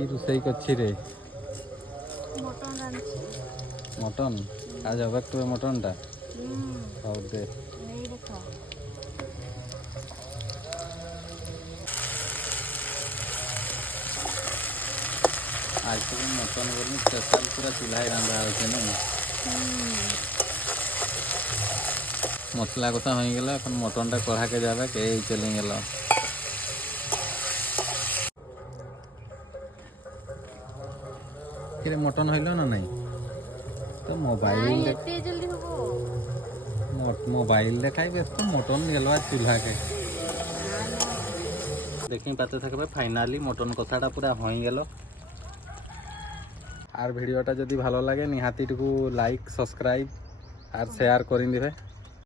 কি ରୋଷେଇ করছি রে? মটন রাঁধছি। মটন আজ হবে তো মটনটা। হଉ দে। নেই দেখো। आज तो मटन बोलनी स्पेशल पूरा चूल्हा ही रंधा होছে না। মশলা কথা হয়ে গেল, এখন মটনটা কড়াকে যাবে কে এই চলে গেল। কিরে মটন হইল না নাই? তো মোবাইল এতে জলদি হবো। মোবাইল দেখাই ব্যস্ত, মটন গেল আর চুলাকে দেখি পাতে থাকবে। ফাইনালি মটন কথাটা পুরা হয়ে গেল। আর ভিডিওটা যদি ভালো লাগে নিহাতিটুকু লাইক, সাবস্ক্রাইব আর শেয়ার করে দিবে।